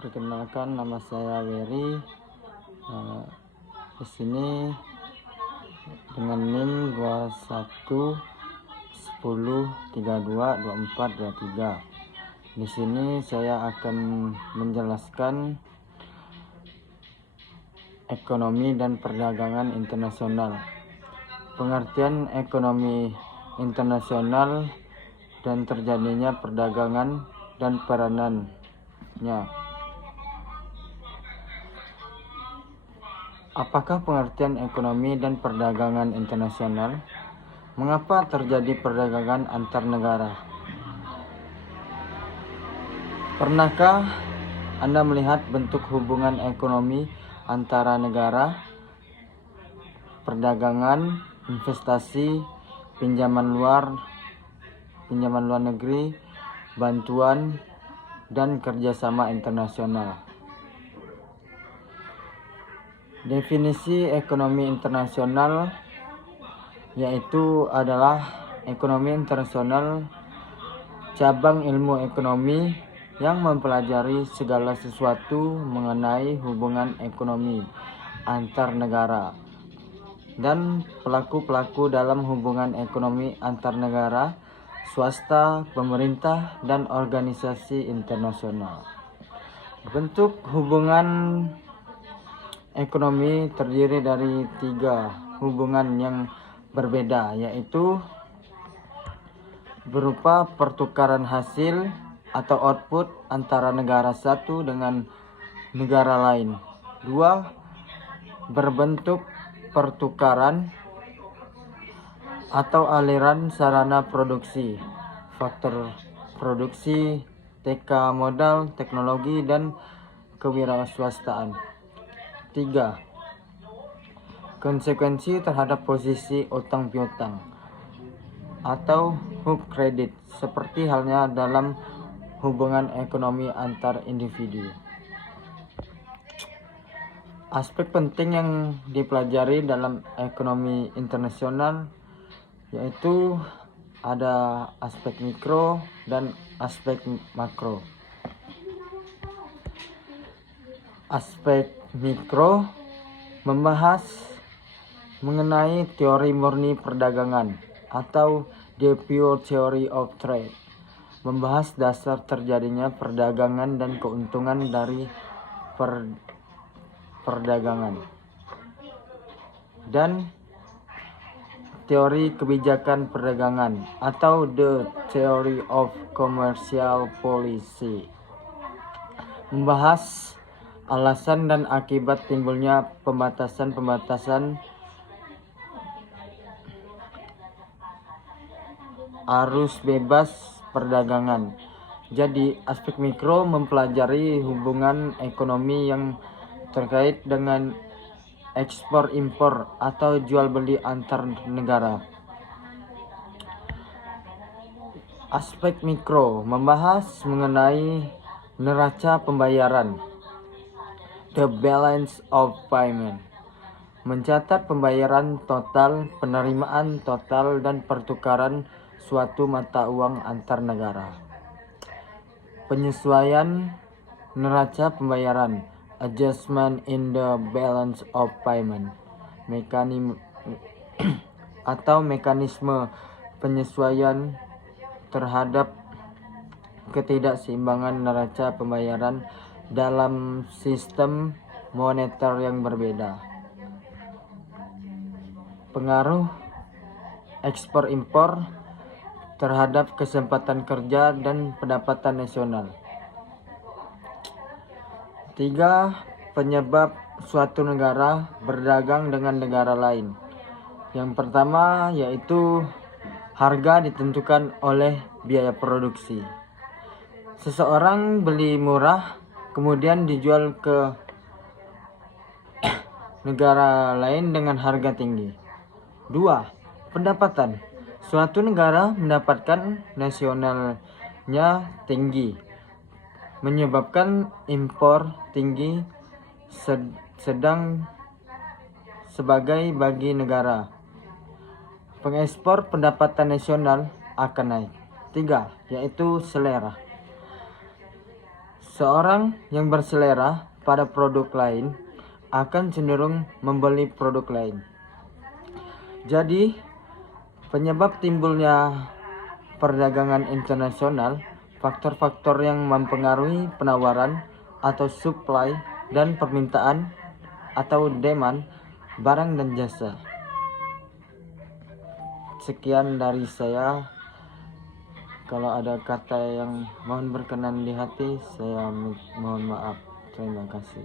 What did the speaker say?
Perkenalkan, nama saya Wery. Di sini dengan NIM 2110322423. Di sini saya akan menjelaskan ekonomi dan perdagangan internasional. Pengertian ekonomi internasional dan terjadinya perdagangan dan peranannya. Apakah pengertian ekonomi dan perdagangan internasional? Mengapa terjadi perdagangan antar negara? Pernahkah Anda melihat bentuk hubungan ekonomi antara negara, perdagangan, investasi, pinjaman luar negeri, bantuan, dan kerjasama internasional? Definisi ekonomi internasional yaitu adalah ekonomi internasional cabang ilmu ekonomi yang mempelajari segala sesuatu mengenai hubungan ekonomi antar negara dan pelaku-pelaku dalam hubungan ekonomi antar negara, swasta, pemerintah, dan organisasi internasional. Bentuk hubungan ekonomi terdiri dari 3 hubungan yang berbeda, yaitu berupa pertukaran hasil atau output antara negara satu dengan negara lain. 2. Berbentuk pertukaran atau aliran sarana produksi, faktor produksi, TK modal, teknologi, dan kewirausahaan. 3. Konsekuensi terhadap posisi utang piutang atau hub kredit, seperti halnya dalam hubungan ekonomi antar individu. Aspek penting yang dipelajari dalam ekonomi internasional yaitu ada aspek mikro dan aspek makro. Aspek mikro membahas mengenai teori murni perdagangan atau the pure theory of trade, membahas dasar terjadinya perdagangan dan keuntungan dari perdagangan, dan teori kebijakan perdagangan atau the theory of commercial policy, membahas alasan dan akibat timbulnya pembatasan arus bebas perdagangan. Jadi, aspek mikro mempelajari hubungan ekonomi yang terkait dengan ekspor impor atau jual beli antar negara. Aspek mikro membahas mengenai neraca pembayaran, the balance of payment, mencatat pembayaran total, penerimaan total, dan pertukaran suatu mata uang antar negara. Penyesuaian neraca pembayaran, adjustment in the balance of payment, mekanisme penyesuaian terhadap ketidakseimbangan neraca pembayaran dalam sistem moneter yang berbeda. Pengaruh ekspor impor terhadap kesempatan kerja dan pendapatan nasional. 3. Penyebab suatu negara berdagang dengan negara lain. Yang pertama yaitu harga ditentukan oleh biaya produksi. Seseorang beli murah kemudian dijual ke negara lain dengan harga tinggi. 2. Pendapatan. Suatu negara mendapatkan nasionalnya tinggi, menyebabkan impor tinggi, sedang sebagai bagi negara pengekspor pendapatan nasional akan naik. 3. Yaitu selera. Seorang yang berselera pada produk lain akan cenderung membeli produk lain. Jadi, penyebab timbulnya perdagangan internasional, faktor-faktor yang mempengaruhi penawaran atau supply dan permintaan atau demand barang dan jasa. Sekian dari saya. Kalau ada kata yang mohon berkenan di hati, saya mohon maaf. Terima kasih.